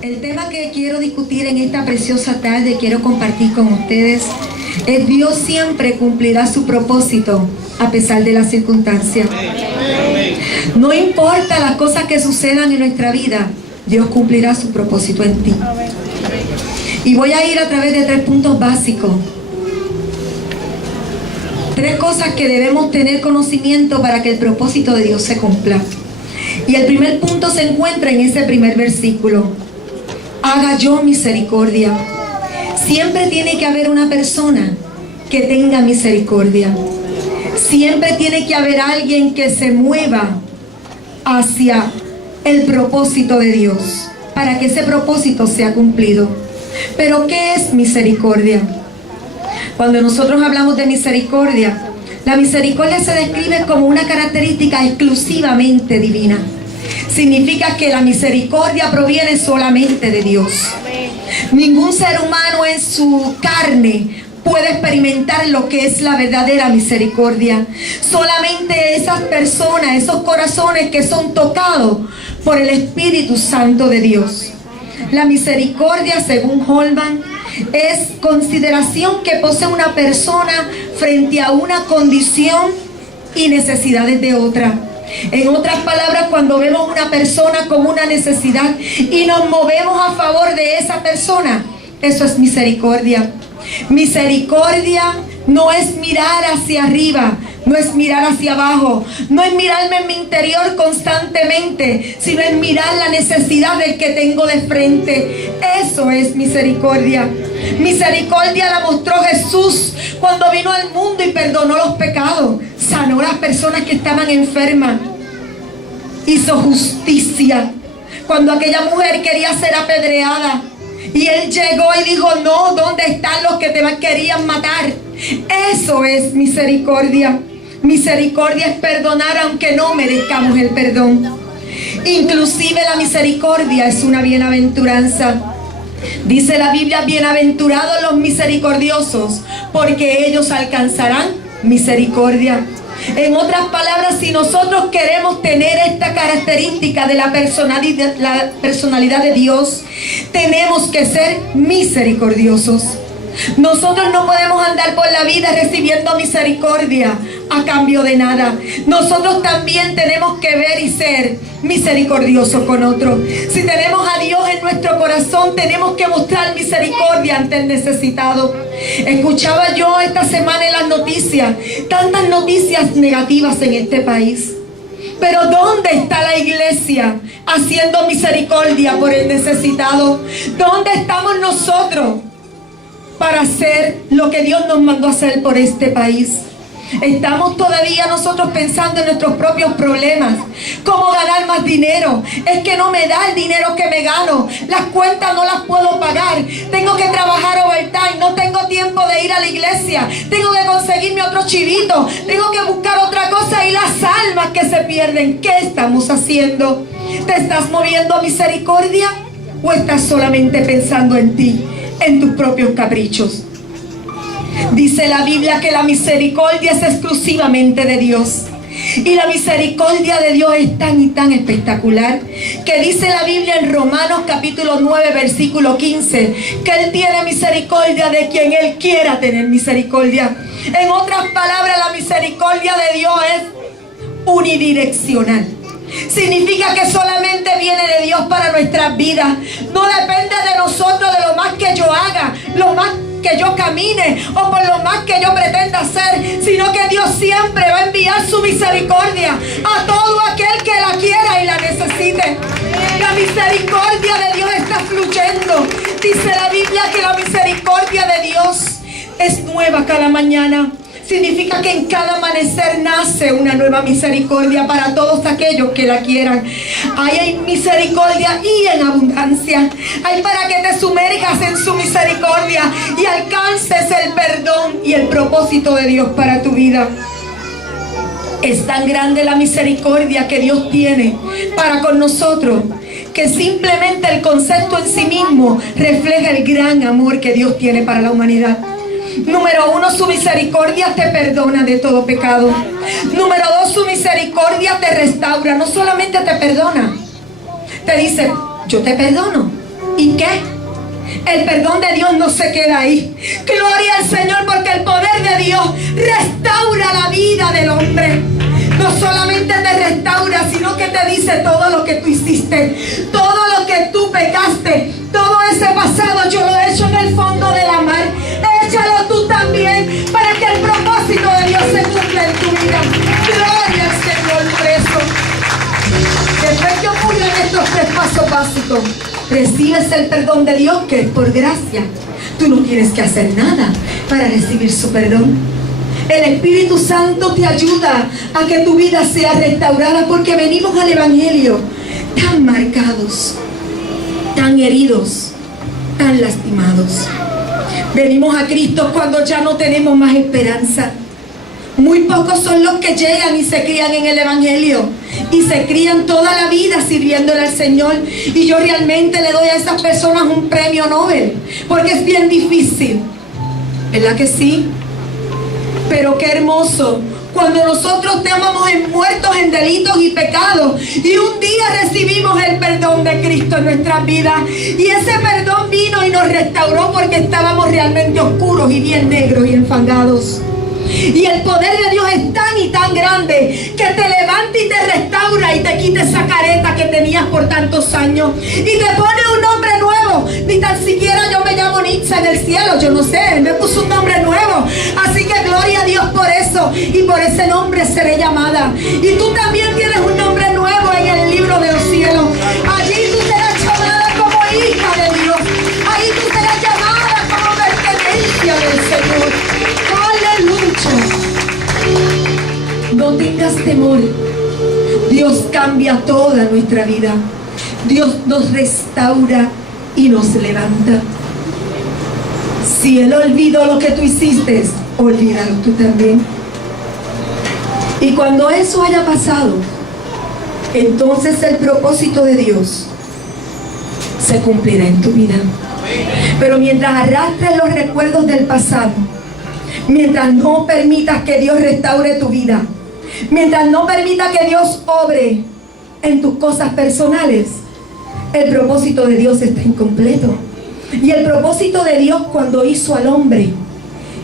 El tema que quiero discutir en esta preciosa tarde, quiero compartir con ustedes, es Dios siempre cumplirá su propósito a pesar de las circunstancias. No importa las cosas que sucedan en nuestra vida, Dios cumplirá su propósito en ti. Y voy a ir a través de 3 puntos básicos. 3 cosas que debemos tener conocimiento para que el propósito de Dios se cumpla. Y el primer punto se encuentra en ese primer versículo. Haga yo misericordia. Siempre tiene que haber una persona que tenga misericordia. Siempre tiene que haber alguien que se mueva hacia el propósito de Dios, para que ese propósito sea cumplido. Pero ¿qué es misericordia? Cuando nosotros hablamos de misericordia, la misericordia se describe como una característica exclusivamente divina. Significa que la misericordia proviene solamente de Dios. Ningún ser humano en su carne puede experimentar lo que es la verdadera misericordia. Solamente esas personas, esos corazones que son tocados por el Espíritu Santo de Dios. La misericordia, según Holman, es consideración que posee una persona frente a una condición y necesidades de otra. En otras palabras, cuando vemos una persona con una necesidad y nos movemos a favor de esa persona, eso es misericordia. Misericordia no es mirar hacia arriba, no es mirar hacia abajo, no es mirarme en mi interior constantemente, sino es mirar la necesidad del que tengo de frente. Eso es misericordia. Misericordia la mostró Jesús cuando vino al mundo y perdonó los pecados, sanó a las personas que estaban enfermas, hizo justicia. Cuando aquella mujer quería ser apedreada y él llegó y dijo: no, ¿dónde están los que te querían matar? Eso es misericordia. Misericordia es perdonar aunque no merezcamos el perdón. Inclusive la misericordia es una bienaventuranza. Dice la Biblia: bienaventurados los misericordiosos, porque ellos alcanzarán misericordia. En otras palabras, si nosotros queremos tener esta característica de la personalidad de Dios, tenemos que ser misericordiosos. Nosotros no podemos andar por la vida recibiendo misericordia a cambio de nada. Nosotros también tenemos que ver y ser misericordiosos con otros. Si tenemos a Dios en nuestro corazón, tenemos que mostrar misericordia ante el necesitado. Escuchaba yo esta semana en las noticias, tantas noticias negativas en este país. Pero ¿dónde está la iglesia haciendo misericordia por el necesitado? ¿Dónde estamos nosotros para hacer lo que Dios nos mandó a hacer por este país? Estamos todavía nosotros pensando en nuestros propios problemas. ¿Cómo ganar más dinero? Es que no me da el dinero que me gano. Las cuentas no las puedo pagar. Tengo que trabajar overtime. No tengo tiempo de ir a la iglesia. Tengo que conseguirme otro chivito. Tengo que buscar otra cosa. Y las almas que se pierden, ¿qué estamos haciendo? ¿Te estás moviendo a misericordia? ¿O estás solamente pensando en ti, en tus propios caprichos? Dice la Biblia que la misericordia es exclusivamente de Dios. Y la misericordia de Dios es tan y tan espectacular que dice la Biblia en Romanos capítulo 9 versículo 15 que Él tiene misericordia de quien Él quiera tener misericordia. En otras palabras, la misericordia de Dios es unidireccional. Significa que solamente viene de Dios para nuestras vidas. No depende de nosotros, de lo más que yo haga, lo más que yo camine o por lo más que yo pretenda hacer, sino que Dios siempre va a enviar su misericordia a todo aquel que la quiera y la necesite. La misericordia de Dios está fluyendo. Dice la Biblia que la misericordia de Dios es nueva cada mañana. Significa que en cada amanecer nace una nueva misericordia para todos aquellos que la quieran. Hay misericordia y en abundancia. Hay para que te sumerjas en su misericordia y alcances el perdón y el propósito de Dios para tu vida. Es tan grande la misericordia que Dios tiene para con nosotros, que simplemente el concepto en sí mismo refleja el gran amor que Dios tiene para la humanidad. Número 1, su misericordia te perdona de todo pecado. Número 2, su misericordia te restaura. No solamente te perdona, te dice: yo te perdono, ¿Y qué? El perdón de Dios no se queda ahí. Gloria al Señor, porque el poder de Dios restaura la vida del hombre. No solamente te restaura, sino que te dice todo lo que tú hiciste, todo lo que tú pecaste, todo ese pasado yo lo he hecho en el fondo de la mar. Échalo tú también para que el propósito de Dios se cumpla en tu vida. Gloria al Señor por eso. Después que ocurren estos 3 pasos básicos, recibes el perdón de Dios, que es por gracia. Tú no tienes que hacer nada para recibir su perdón. El Espíritu Santo te ayuda a que tu vida sea restaurada, porque venimos al Evangelio tan marcados, tan heridos, tan lastimados. Venimos a Cristo cuando ya no tenemos más esperanza. Muy pocos son los que llegan y se crían en el Evangelio y se crían toda la vida sirviéndole al Señor. Y yo realmente le doy a esas personas un premio Nobel, porque es bien difícil, ¿verdad que sí? Pero qué hermoso cuando nosotros estamos muertos en delitos y pecados y un día recibimos el perdón de Cristo en nuestras vidas, y ese perdón vino y nos restauró porque estábamos realmente oscuros y bien negros y enfangados. Y el poder de Dios es tan y tan grande que te levanta y te restaura y te quita esa careta que tenías por tantos años y te pone un nombre nuevo. Ni tan siquiera yo me llamo Nitza en el cielo, yo no sé, Él me puso un nombre nuevo. Así que gloria a Dios por eso, y por ese nombre seré llamada. Y tú también tienes un nombre nuevo en el libro de los cielos. Allí tú serás llamada como hija de Dios. Ahí tú serás llamada como pertenencia del Señor. No tengas temor. Dios cambia toda nuestra vida. Dios nos restaura y nos levanta. Si Él olvidó lo que tú hiciste, olvídalo tú también. Y cuando eso haya pasado, entonces el propósito de Dios se cumplirá en tu vida. Pero mientras arrastres los recuerdos del pasado, mientras no permitas que Dios restaure tu vida, mientras no permita que Dios obre en tus cosas personales, el propósito de Dios está incompleto. Y el propósito de Dios cuando hizo al hombre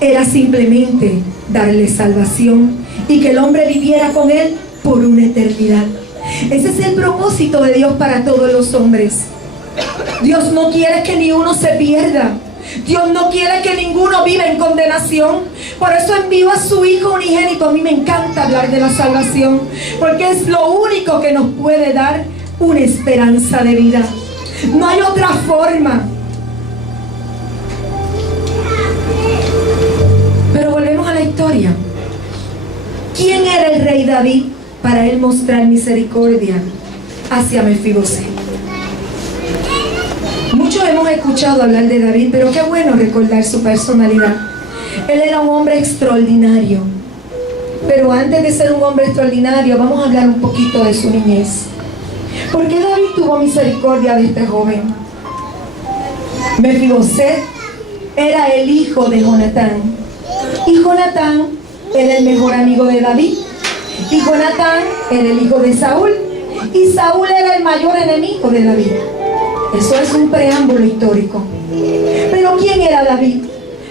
era simplemente darle salvación y que el hombre viviera con Él por una eternidad. Ese es el propósito de Dios para todos los hombres. Dios no quiere que ni uno se pierda. Dios no quiere que ninguno viva en condenación. Por eso envió a su Hijo unigénito. A mí me encanta hablar de la salvación, porque es lo único que nos puede dar una esperanza de vida. No hay otra forma. Pero volvemos a la historia. ¿Quién era el rey David para él mostrar misericordia hacia Mefibosé? Muchos hemos escuchado hablar de David, pero qué bueno recordar su personalidad. Él era un hombre extraordinario. Pero antes de ser un hombre extraordinario, vamos a hablar un poquito de su niñez. ¿Por qué David tuvo misericordia de este joven? Mefibosé era el hijo de Jonatán. Y Jonatán era el mejor amigo de David. Y Jonatán era el hijo de Saúl. Y Saúl era el mayor enemigo de David. Eso es un preámbulo histórico. Pero ¿quién era David?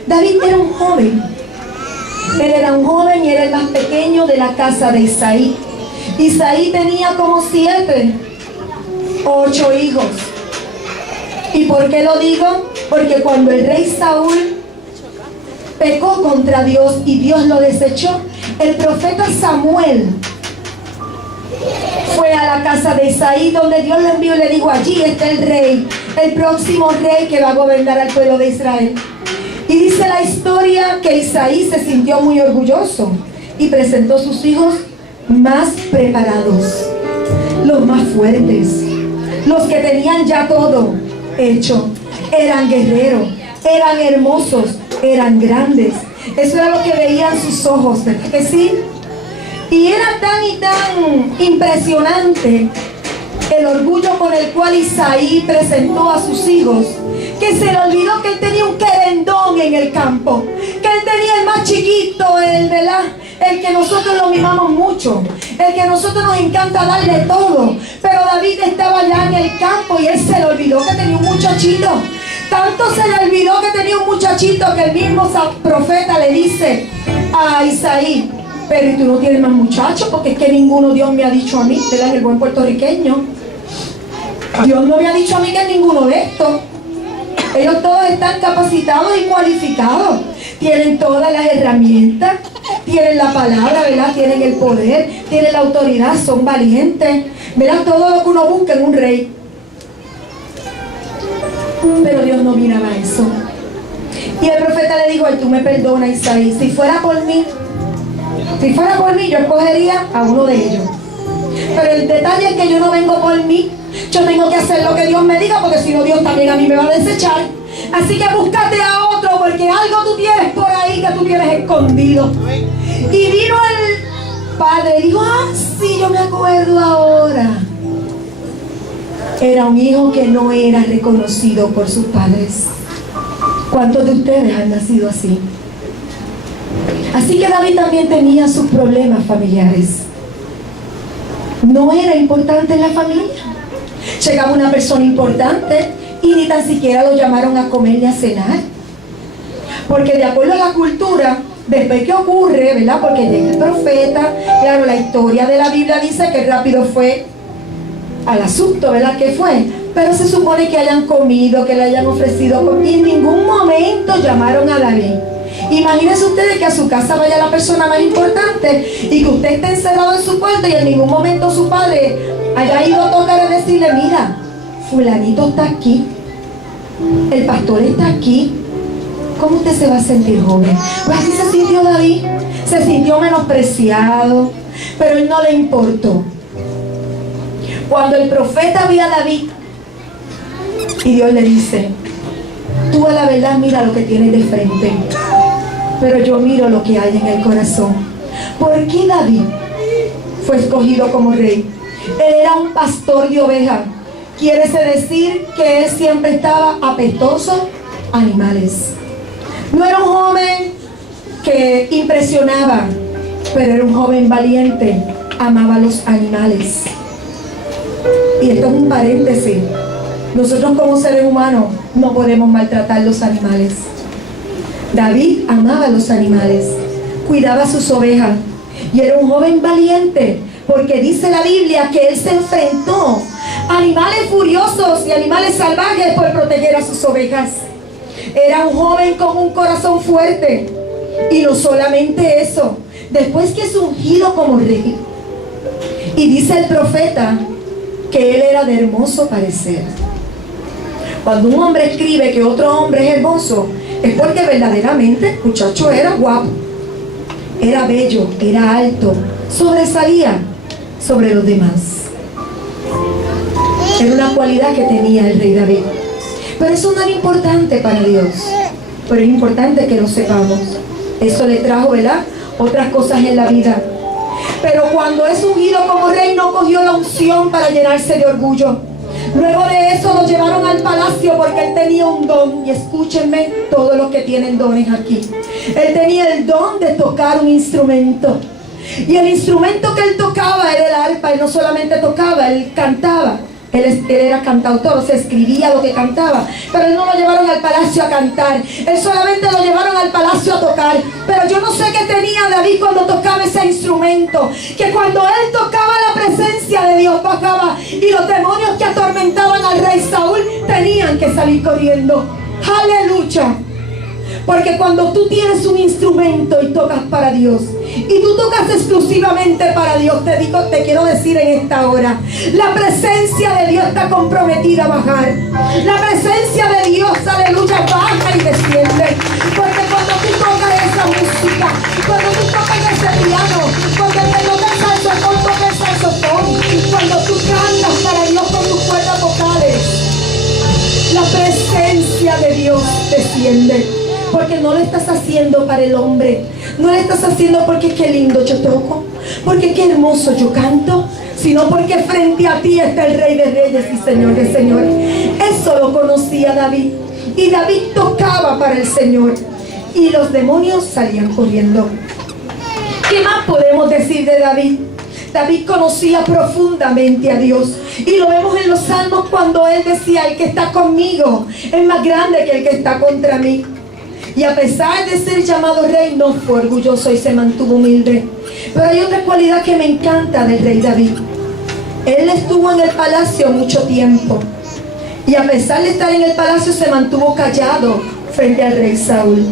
David era un joven. Él era un joven y era el más pequeño de la casa de Isaí. Isaí tenía como 7, 8 hijos. ¿Y por qué lo digo? Porque cuando el rey Saúl pecó contra Dios y Dios lo desechó, el profeta Samuel fue a la casa de Isaí, donde Dios le envió y le dijo: allí está el rey, el próximo rey que va a gobernar al pueblo de Israel. Y dice la historia que Isaí se sintió muy orgulloso y presentó sus hijos más preparados, los más fuertes, los que tenían ya todo hecho. Eran guerreros, eran hermosos, eran grandes. Eso era lo que veían sus ojos, ¿verdad que sí? Y era tan y tan impresionante el orgullo con el cual Isaí presentó a sus hijos, que se le olvidó que él tenía un querendón en el campo, que él tenía el más chiquito, ¿verdad? El que nosotros lo mimamos mucho, el que a nosotros nos encanta darle todo. Pero David estaba allá en el campo y él se le olvidó que tenía un muchachito. Tanto se le olvidó que tenía un muchachito que el mismo profeta le dice a Isaí: pero ¿y tú no tienes más muchachos? Porque es que ninguno, Dios me ha dicho a mí, ¿verdad? El buen puertorriqueño, Dios no me ha dicho a mí que es ninguno de estos. Ellos todos están capacitados y cualificados, tienen todas las herramientas, tienen la palabra, ¿verdad? Tienen el poder, tienen la autoridad, son valientes, ¿verdad? Todo lo que uno busca en un rey. Pero Dios no miraba eso. Y el profeta le dijo: ay, tú me perdonas, Isaí, si fuera por mí, yo escogería a uno de ellos. Pero el detalle es que yo no vengo por mí. Yo tengo que hacer lo que Dios me diga, porque si no, Dios también a mí me va a desechar. Así que búscate a otro, porque algo tú tienes por ahí que tú tienes escondido. Y vino el padre y dijo: ah, sí, yo me acuerdo ahora. Era un hijo que no era reconocido por sus padres. ¿Cuántos de ustedes han nacido así? Así que David también tenía sus problemas familiares. No era importante en la familia. Llegaba una persona importante y ni tan siquiera lo llamaron a comer ni a cenar. Porque de acuerdo a la cultura, después que ocurre, ¿verdad? Porque llega el profeta, claro, la historia de la Biblia dice que rápido fue al asunto, ¿verdad? ¿Qué fue? Pero se supone que hayan comido, que le hayan ofrecido, y en ningún momento llamaron a David. Imagínense ustedes que a su casa vaya la persona más importante y que usted esté encerrado en su cuarto y en ningún momento su padre haya ido a tocar a decirle: mira, fulanito está aquí, el pastor está aquí. ¿Cómo usted se va a sentir, joven? Pues así se sintió David. Se sintió menospreciado, pero él no le importó. Cuando el profeta ve a David y Dios le dice: tú a la verdad mira lo que tienes de frente, pero yo miro lo que hay en el corazón. ¿Por qué David fue escogido como rey? Él era un pastor de ovejas. Quiere decir que él siempre estaba apestoso a animales. No era un joven que impresionaba, pero era un joven valiente, amaba a los animales. Y esto es un paréntesis. Nosotros como seres humanos no podemos maltratar los animales. David amaba a los animales, cuidaba sus ovejas y era un joven valiente, porque dice la Biblia que él se enfrentó a animales furiosos y animales salvajes por proteger a sus ovejas. Era un joven con un corazón fuerte. Y no solamente eso, después que es ungido como rey, y dice el profeta que él era de hermoso parecer. Cuando un hombre escribe que otro hombre es hermoso, es porque verdaderamente el muchacho era guapo, era bello, era alto, sobresalía sobre los demás. Era una cualidad que tenía el rey David. Pero eso no era importante para Dios, pero es importante que lo sepamos. Eso le trajo, ¿verdad?, otras cosas en la vida. Pero cuando es ungido como rey, no cogió la unción para llenarse de orgullo. Luego de eso lo llevaron al palacio porque él tenía un don. Y escúchenme, todos los que tienen dones aquí. Él tenía el don de tocar un instrumento. Y el instrumento que él tocaba era el arpa. Y no solamente tocaba, él cantaba. Él era cantautor, se escribía lo que cantaba. Pero él no lo llevaron al palacio a cantar. Él solamente lo llevaron al palacio a tocar. Pero yo no sé qué tenía David cuando tocaba ese instrumento. Que cuando él tocaba, la presencia de Dios bajaba. Y los demonios que atormentaban al rey Saúl tenían que salir corriendo. ¡Aleluya! Porque cuando tú tienes un instrumento y tocas para Dios, y tú tocas exclusivamente para Dios, te quiero decir en esta hora, la presencia de Dios está comprometida a bajar. La presencia de Dios, aleluya, baja y desciende. Porque cuando tú tocas esa música, cuando tú tocas ese piano, cuando te toca el saxofón, toca el saxofón, cuando tú cantas para Dios con tus cuerdas vocales, la presencia de Dios desciende. Porque no lo estás haciendo para el hombre, no lo estás haciendo porque qué lindo yo toco, porque qué hermoso yo canto, sino porque frente a ti está el Rey de Reyes y Señor de Señores. Eso lo conocía David. Y David tocaba para el Señor. Y los demonios salían corriendo. ¿Qué más podemos decir de David? David conocía profundamente a Dios. Y lo vemos en los salmos cuando él decía: el que está conmigo es más grande que el que está contra mí. Y a pesar de ser llamado rey, no fue orgulloso y se mantuvo humilde. Pero hay otra cualidad que me encanta del rey David. Él estuvo en el palacio mucho tiempo. Y a pesar de estar en el palacio, se mantuvo callado frente al rey Saúl,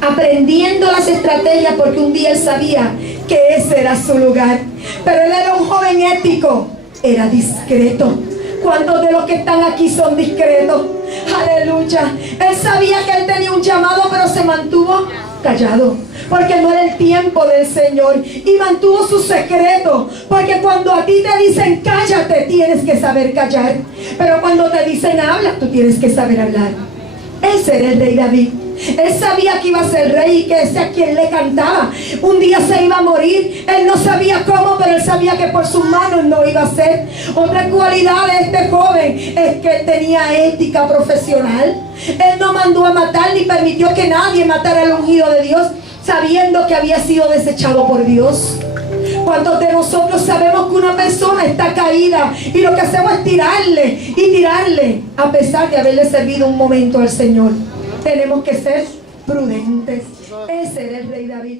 aprendiendo las estrategias, porque un día él sabía que ese era su lugar. Pero él era un joven ético, era discreto. ¿Cuántos de los que están aquí son discretos? Aleluya. Él sabía que él tenía un llamado, pero se mantuvo callado, porque no era el tiempo del Señor, y mantuvo su secreto, porque cuando a ti te dicen cállate, tienes que saber callar, pero cuando te dicen habla, tú tienes que saber hablar. Ese era el rey David. Él sabía que iba a ser rey y que ese a quien le cantaba un día se iba a morir. Él no sabía cómo, pero él sabía que por sus manos no iba a ser. Otra cualidad de este joven es que él tenía ética profesional. Él no mandó a matar ni permitió que nadie matara al ungido de Dios, sabiendo que había sido desechado por Dios. ¿Cuántos de nosotros sabemos que una persona está caída y lo que hacemos es tirarle y tirarle, a pesar de haberle servido un momento al Señor? Tenemos que ser prudentes. Ese era el rey David.